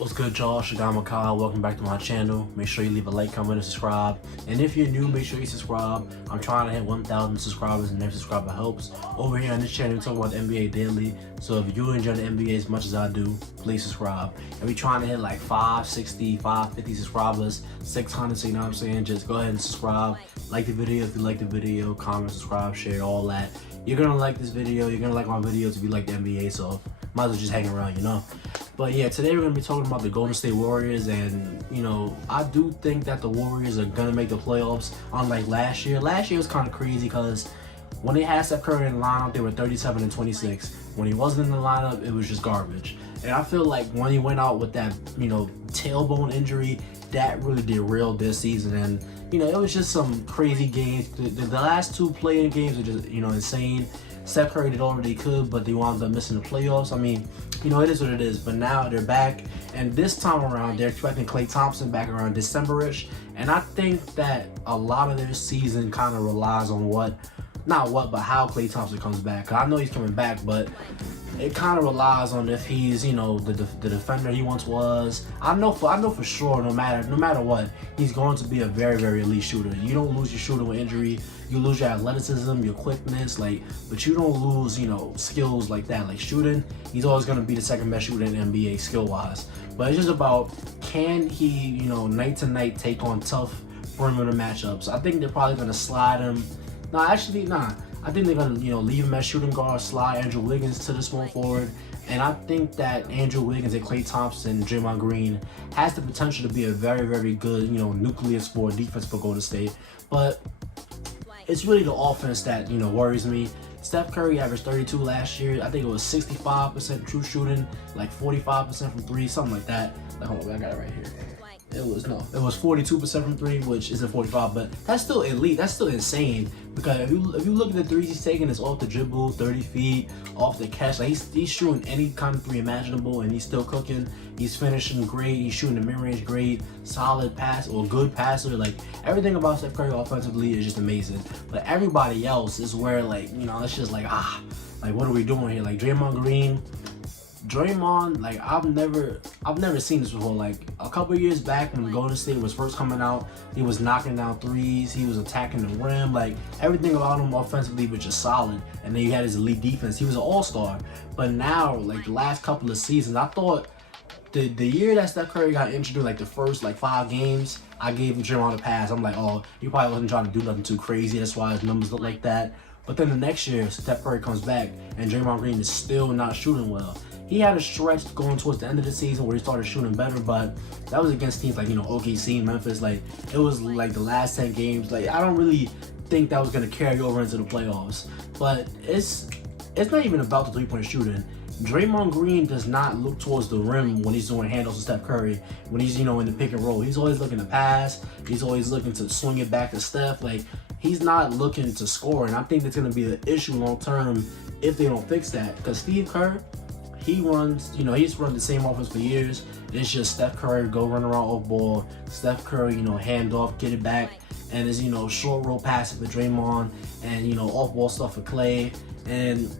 What's good, y'all? Shagama Kyle. Welcome back to my channel. Make sure you leave a like, comment, and subscribe. And if you're new, make sure you subscribe. I'm trying to hit 1,000 subscribers, and every subscriber helps. Over here on this channel, we talk about the NBA daily. So if you enjoy the NBA as much as I do, please subscribe. And we're trying to hit like 560, 550 subscribers, 600. So you know what I'm saying? Just go ahead and subscribe. Like the video if you like the video. Comment, subscribe, share, all that. You're gonna like this video. You're gonna like my videos if you like the NBA. So might as well just hang around, you know. But yeah, today we're going to be talking about the Golden State Warriors, and you know, I do think that the Warriors are going to make the playoffs, unlike last year. Last year was kind of crazy because when they had Steph Curry in the lineup, they were 37 and 26. When he wasn't in the lineup, it was just garbage. And I feel like when he went out with that, you know, tailbone injury, that really derailed this season. And you know, it was just some crazy games. The last two play-in games are just, you know, insane. Steph Curry did all that he could, but they wound up missing the playoffs. I mean, you know, it is what it is. But now they're back, and this time around, they're expecting Klay Thompson back around December-ish. And I think that a lot of their season kind of relies on how Klay Thompson comes back. 'Cause I know he's coming back, but it kind of relies on if he's, you know, the defender he once was. I know for sure, no matter what, he's going to be a very, very elite shooter. You don't lose your shooter with injury. You lose your athleticism, your quickness, but you don't lose, you know, skills like that. Like shooting, he's always going to be the second best shooter in the NBA skill-wise. But it's just about, can he, you know, night to night take on tough perimeter matchups. I think they're probably going to slide him. I think they're going to, you know, leave him as shooting guard, slide Andrew Wiggins to the small forward. And I think that Andrew Wiggins and Klay Thompson and Draymond Green has the potential to be a very, very good, you know, nucleus for defense for Golden State. But it's really the offense that, you know, worries me. Steph Curry averaged 32 last year. I think it was 65% true shooting, like 45% from three, something like that. Like, hold on, I got it right here. It was 42% from three, which isn't 45, but that's still elite. That's still insane, because if you look at the threes he's taking, it's off the dribble, 30 feet, off the catch. Like he's shooting any kind of three imaginable, and he's still cooking. He's finishing great. He's shooting the mid-range great, solid pass or good passer. Like everything about Steph Curry offensively is just amazing. But everybody else is where, like, you know, it's just like like what are we doing here? Like Draymond, like I've never seen this before. Like a couple years back when Golden State was first coming out, he was knocking down threes, he was attacking the rim, like everything about him offensively was just solid. And then you had his elite defense. He was an all-star. But now, like the last couple of seasons, I thought the year that Steph Curry got injured, like the first like 5 games, I gave Draymond a pass. I'm like, oh, he probably wasn't trying to do nothing too crazy, that's why his numbers look like that. But then the next year, Steph Curry comes back and Draymond Green is still not shooting well. He had a stretch going towards the end of the season where he started shooting better, but that was against teams like, you know, OKC, Memphis. Like it was like the last 10 games. Like I don't really think that was going to carry over into the playoffs. But it's not even about the three-point shooting. Draymond Green does not look towards the rim when he's doing handoffs to Steph Curry. When he's, you know, in the pick and roll, he's always looking to pass. He's always looking to swing it back to Steph. Like he's not looking to score, and I think that's going to be an issue long term if they don't fix that. Because Steve Kerr, he runs, you know, he's run the same offense for years. It's just Steph Curry go run around off ball, Steph Curry, you know, hand off, get it back, and it's, you know, short roll passes for Draymond, and, you know, off ball stuff for Klay. And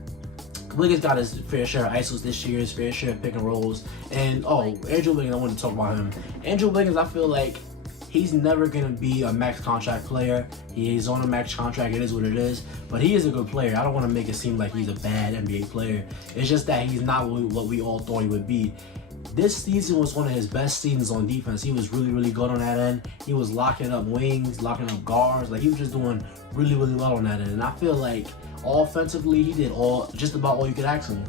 Wiggins got his fair share of ISOs this year, his fair share of pick and rolls. And Andrew Wiggins, I want to talk about him. Andrew Wiggins, I feel like he's never going to be a max contract player. He's on a max contract, it is what it is. But he is a good player. I don't want to make it seem like he's a bad NBA player. It's just that he's not what we all thought he would be. This season was one of his best seasons on defense. He was really, really good on that end. He was locking up wings, locking up guards. Like he was just doing really, really well on that end. And I feel like offensively, he did just about all you could ask him.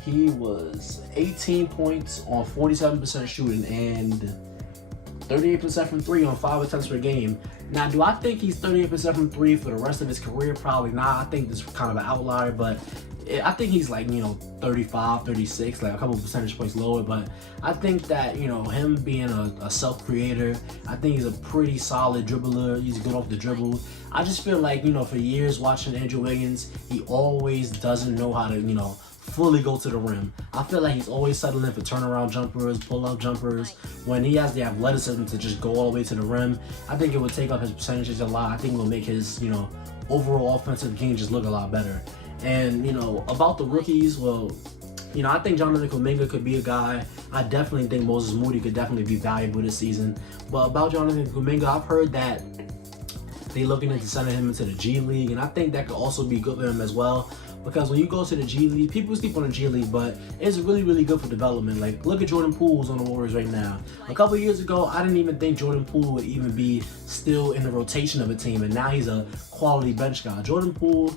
He was 18 points on 47% shooting and 38% from three on 5 attempts per game. Now, do I think he's 38% from three for the rest of his career? Probably not. I think this is kind of an outlier, but I think he's like, you know, 35, 36, like a couple percentage points lower. But I think that, you know, him being a self-creator, I think he's a pretty solid dribbler. He's good off the dribble. I just feel like, you know, for years watching Andrew Wiggins, he always doesn't know how to, you know, fully go to the rim. I feel like he's always settling for turnaround jumpers, pull-up jumpers. When he has the athleticism to just go all the way to the rim, I think it would take up his percentages a lot. I think it will make his, you know, overall offensive game just look a lot better. And, you know, about the rookies, well, You know, I think Jonathan Kuminga could be a guy. I definitely think Moses Moody could definitely be valuable this season. But about Jonathan Kuminga, I've heard that they looking into sending him into the G League, and I think that could also be good for him as well. Because when you go to the G League, people sleep on the G League, but it's really, really good for development. Like, look at Jordan Poole's on the Warriors right now. A couple years ago, I didn't even think Jordan Poole would even be still in the rotation of a team, and now he's a quality bench guy. Jordan Poole,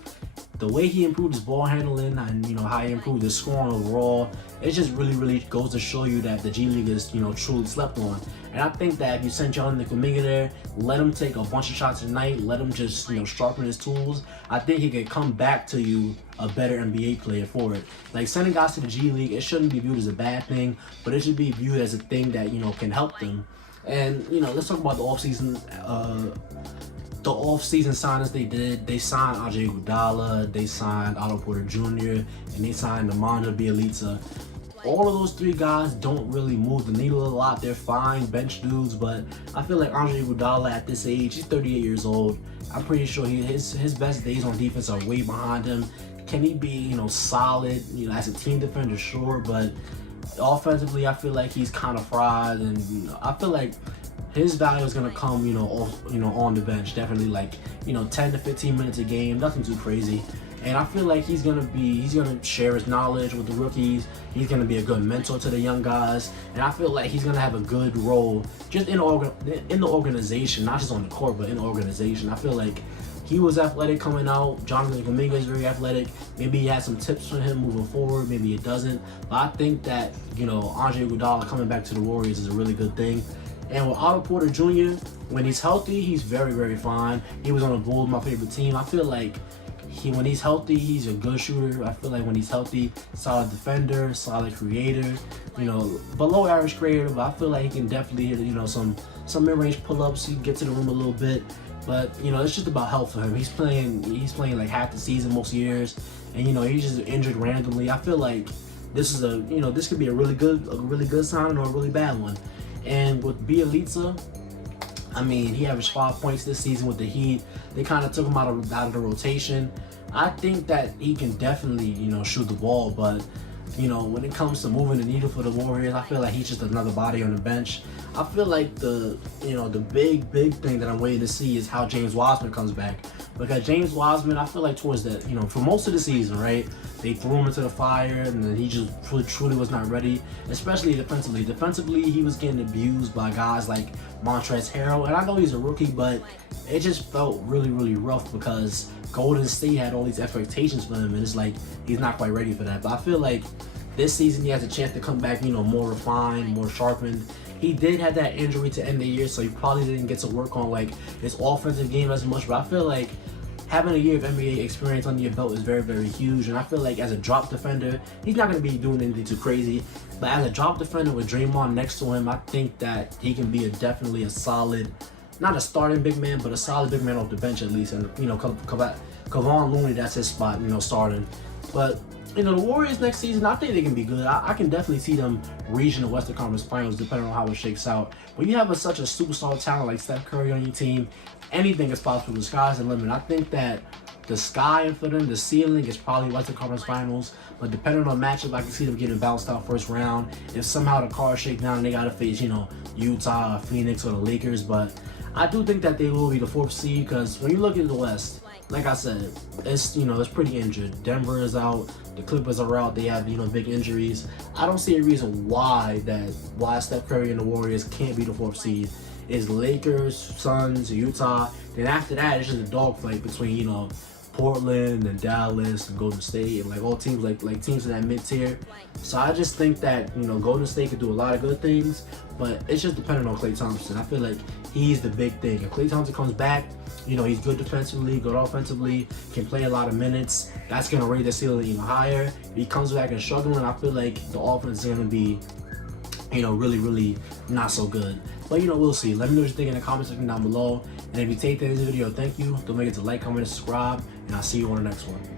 the way he improved his ball handling and, you know, how he improved his scoring overall, it just really, really goes to show you that the G League is, you know, truly slept on. And I think that if you send Jonathan Kuminga there, let him take a bunch of shots tonight, let him just, you know, sharpen his tools, I think he could come back to you a better NBA player for it. Like, sending guys to the G League, it shouldn't be viewed as a bad thing, but it should be viewed as a thing that, you know, can help them. And, you know, let's talk about the offseason. The off-season signings they did, they signed Andre Iguodala, they signed Otto Porter Jr., and they signed Nemanja Bjelica. All of those three guys don't really move the needle a lot. They're fine bench dudes, but I feel like Andre Iguodala at this age, he's 38 years old. I'm pretty sure his best days on defense are way behind him. Can he be, you know, solid, you know, as a team defender? Sure, but offensively, I feel like he's kind of fried, and, you know, I feel like his value is gonna come, you know, on the bench. Definitely, like, you know, 10 to 15 minutes a game, nothing too crazy. And I feel like he's gonna share his knowledge with the rookies. He's gonna be a good mentor to the young guys, and I feel like he's gonna have a good role just in the organization, not just on the court, but in the organization. I feel like he was athletic coming out. Jonathan Kuminga is very athletic. Maybe he has some tips for him moving forward. Maybe it doesn't. But I think that, you know, Andre Iguodala coming back to the Warriors is a really good thing. And with Otto Porter Jr., when he's healthy, he's very, very fine. He was on the Bulls, my favorite team. I feel like when he's healthy, he's a good shooter. I feel like when he's healthy, solid defender, solid creator, you know, below average creator, but I feel like he can definitely hit, you know, some mid-range pull-ups. He can get to the rim a little bit. But, you know, it's just about health for him. He's playing like half the season most years, and, you know, he's just injured randomly. I feel like this could be a really good signing or a really bad one. And with Bjelica, I mean, he averaged 5 points this season with the Heat. They kind of took him out of the rotation. I think that he can definitely, you know, shoot the ball, but, you know, when it comes to moving the needle for the Warriors, I feel like he's just another body on the bench. I feel like the big thing that I'm waiting to see is how James Wiseman comes back. Because James Wiseman, I feel like towards the, you know, for most of the season, right, they threw him into the fire, and then he just truly was not ready, especially defensively. Defensively, he was getting abused by guys like Montrezl Harrell, and I know he's a rookie, but it just felt really, really rough because Golden State had all these expectations for him, and it's like he's not quite ready for that. But I feel like this season he has a chance to come back, you know, more refined, more sharpened. He did have that injury to end the year, so he probably didn't get to work on like his offensive game as much, but I feel like having a year of NBA experience under your belt is very, very huge. And I feel like as a drop defender, he's not going to be doing anything too crazy. But as a drop defender with Draymond next to him, I think that he can be definitely a solid, not a starting big man, but a solid big man off the bench at least. And, you know, Kevon Looney, that's his spot, you know, starting. But, you know, the Warriors next season, I think they can be good. I can definitely see them reaching the Western Conference Finals depending on how it shakes out. When you have such a superstar talent like Steph Curry on your team, anything is possible. The sky's the limit. I think that the sky for them, the ceiling, is probably Western Conference Finals. But depending on matchup, I can see them getting bounced out first round. If somehow the cards shake down and they got to face, you know, Utah, or Phoenix, or the Lakers. But I do think that they will be the 4th seed because when you look at the West, like I said, it's, you know, it's pretty injured. Denver is out. The Clippers are out. They have, you know, big injuries. I don't see a reason why Steph Curry and the Warriors can't be the 4th seed. It's Lakers, Suns, Utah. Then after that, it's just a dogfight between, you know, Portland and Dallas and Golden State and like all teams like teams in that mid tier. So I just think that, you know, Golden State could do a lot of good things, but it's just dependent on Klay Thompson. I feel like he's the big thing. If Klay Thompson comes back, you know, he's good defensively, good offensively, can play a lot of minutes. That's gonna raise the ceiling even higher. If he comes back and struggling, I feel like the offense is gonna be, you know, really, really not so good. But, you know, we'll see. Let me know what you think in the comment section down below. And if you take this video, thank you. Don't forget to like, comment, and subscribe. And I'll see you on the next one.